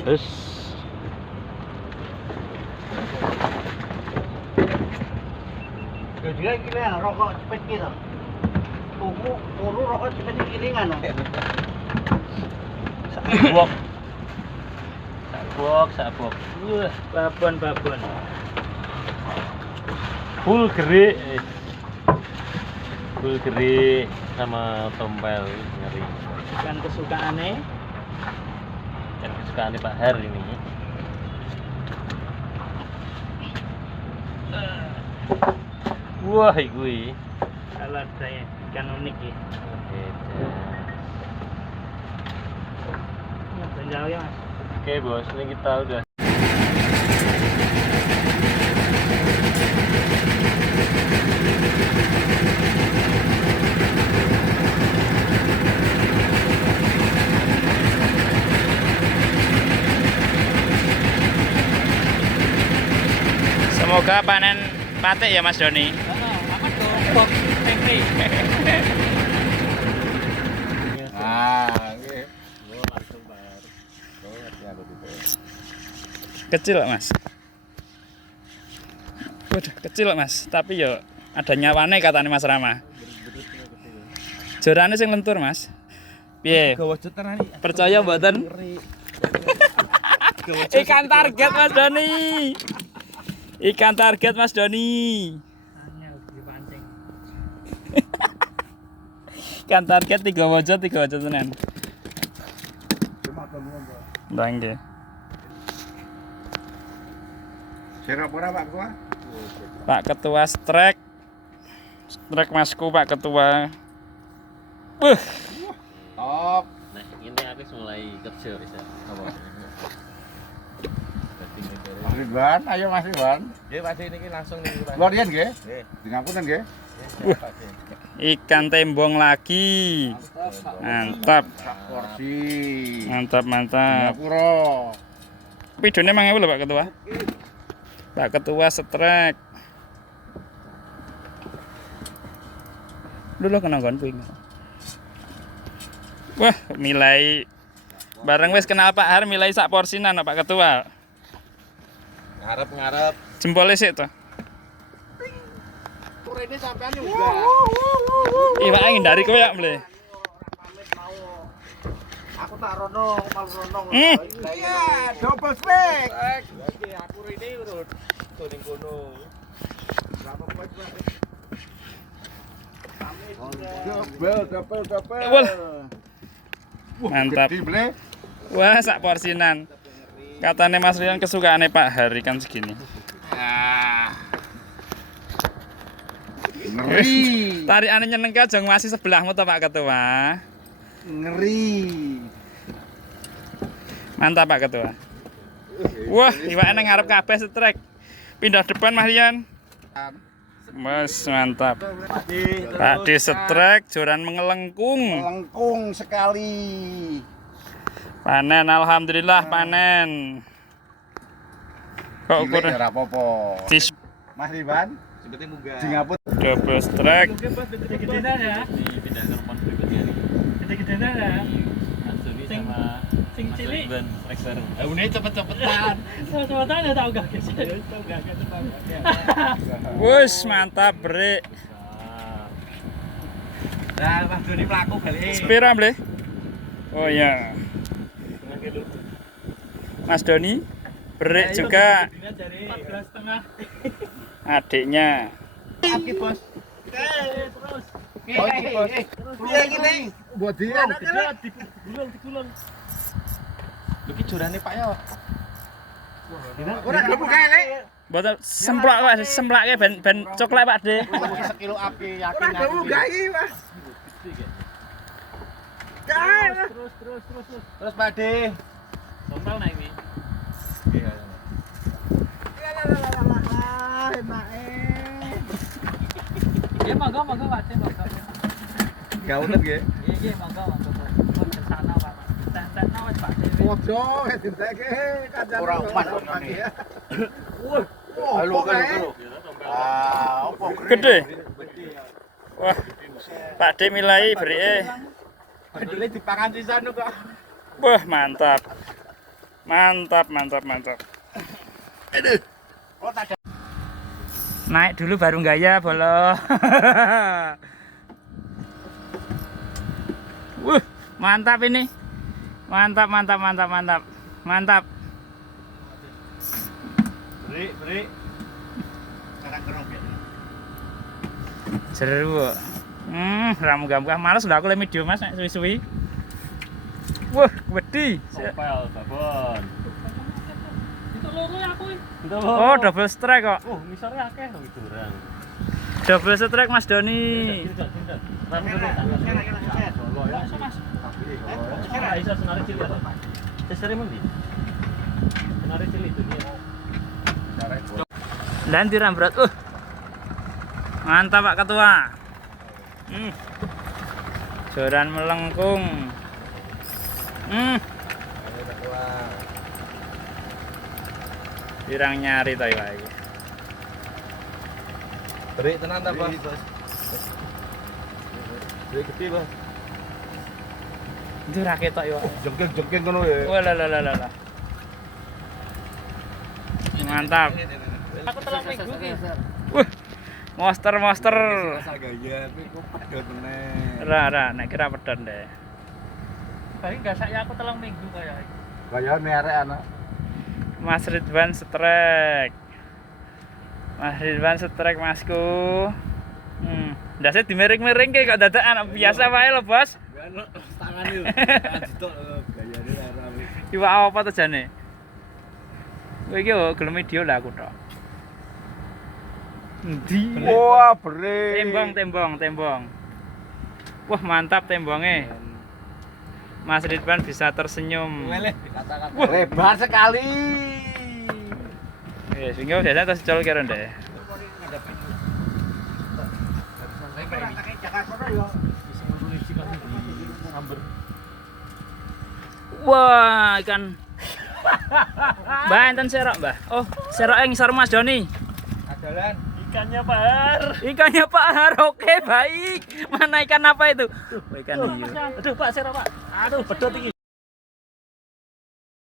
Terus juga kilingan rokok cepet gitu. Tuku puru rokok cepet kilingan. sabok. Sabok. babon. Full gere. Full gere sama tompel ngeri. Ikan kesukaannya. Dan kesukaan Pak Har ini. Wah, gue. Kalau ada ikan unik ya. Jauh ya mas. Oke bos, ini kita udah. Semoga panen patik ya Mas Doni. Amat tuh. Pempri. Kecil Mas. Waduh, kecil Mas, tapi yo ada nyawane katanya Mas Rama. Jorane sing lentur Mas. Piye? Percaya mboten? Ikan target Mas Doni. Ikan target Mas Doni. Ikan target 3 wajah tenan. Nggih. Serap ora Pak Ketua? Pak Ketua strek Masku Pak Ketua. Top. Nah, ini habis mulai kerja bisa. Apa? Mas Ridwan, ayo Mas Ridwan. Nggih, pasti niki langsung nih. Lorian nggih? Nggih. Di ngapunten nggih. Ikan tembong lagi. Mantap. Sak porsi. Mantap. Singapura. Pidone 5.000 lho Pak Ketua. Pak Ketua strek. Dulu kena gonku ini. Wah, milai bareng wis kenal Pak Har milai sak porsinan Pak Ketua. Ngarep. Jempolnya sik to. Turene sampean juga. Iwak ngindari kowe ya mle. Pamit mau. Aku tak rono, malu rono. Hmm. Iya, double spek. Iki aku rene urut ning kono. Berapa poin Double. Wah. Mantap. Gede, Ble. Wah, sak porsinan. Katanya Mas Rian kesukaannya Pak Har ikan segini. Ngeri. Tarikane nyeneng ka jeng masih sebelahmu to Pak Ketua. Ngeri. Mantap Pak Ketua. Wah, iwaknya ngarep kabeh strek. Pindah depan Mas Rian. Mas mantap. Pak D strek joran mengelengkung. Melengkung sekali. Panen alhamdulillah panen. Kok ukur Ora apa-apa. dis Mas Ridwan, Sebetulnya munggah. di ngapun. double strek. Dipindah ke rumah berikutnya nih. Gede-gedean ya. Anthony sama sing Mas cilik. Ridwan strek bareng. Ini cepet-cepetan. Sama-sama ya tau gak guys. Wus mantap brek. Nah, Mas Doni mlaku balik. Sepira Ble? Oh iya. Mas Doni brek juga. 14,5. Adiknya. Aki, Bos. Terus. Bos. Piye iki, Nek? Buat dia. Digulung. Iki jurane Pak yo. Ora kebuka Lek. Boten semplak Pak, semplake ben coklat Pak De. Sekilo api yakin. Ora kebuka iki, Mas. Terus Pak De. Sompel naik ini. Iya. Ya monggo Pak De monggo. Gaunet nggih. Iya monggo. Pun kesana Pak. Tek-tekno wis Pak De. Ojo, diteke kancane. Ora uman ya. Halo. Apa Gede. Wah. Pak De milai brike. Bedule dipangan sisan kok. Wah, mantap. Mantap, mantap, mantap. Oh, tak ada. Naik dulu baru gaya, bolo. Mantap ini. Mantap, mantap, mantap, mantap. Mantap. Beri. Sekarang gerong ya. Seru. Ramu gambah males udah aku le medium Mas nek suwi-suwi. Wah, gede. Opel, babon. Itu loro ya aku. Itu Oh, double strike kok. Oh, misalnya akeh lho itu orang. Double strike Mas Doni. Ramu gede tak ngerti. Solo ya. Mas. Ah, iso senare cilik to. Sesere mundi. Senare cilik itu dia. Dan tiram berat. Mantap Pak Ketua. Joran melengkung. Pirang nyari to ya iki. Beri tenan ta, Bang? Beri gede, Bang. Itu ra ketok yo. Jengking ngono ya. Wah lah. Mantap. Aku telah minggu ki. Monster. Asal gaya, tapi kok pedot meneh. Ra, nek kira pedot deh. Bagi enggak saya aku telah minggu kayak. Gaya merek anak. Mas Ridwan strike. Mas Ridwan strike Masku. Ndase dimering-mering ke kok dadakan biasa wae lho, Bos. Ono tangan yo. Tangan ditok gayane rame. Iwak apa to jane? Kowe iki yo gelem video lah aku tok. Endi? Wah, beri. Tembong. Wah, mantap tembongnya. Mas Ridwan bisa tersenyum. Lebar sekali. Ya, sehingga biasanya terus col keren deh. Wah, ikan. Mbah, enten serok, Mbah. Oh, serok yang ngisor Mas Doni. Adalan. Ikannya Pak. Ikannya Pak Har, oke baik. Mana ikan apa itu? Oh, ikan hiu. Aduh Pak, serap Pak. Aduh, pedot iki.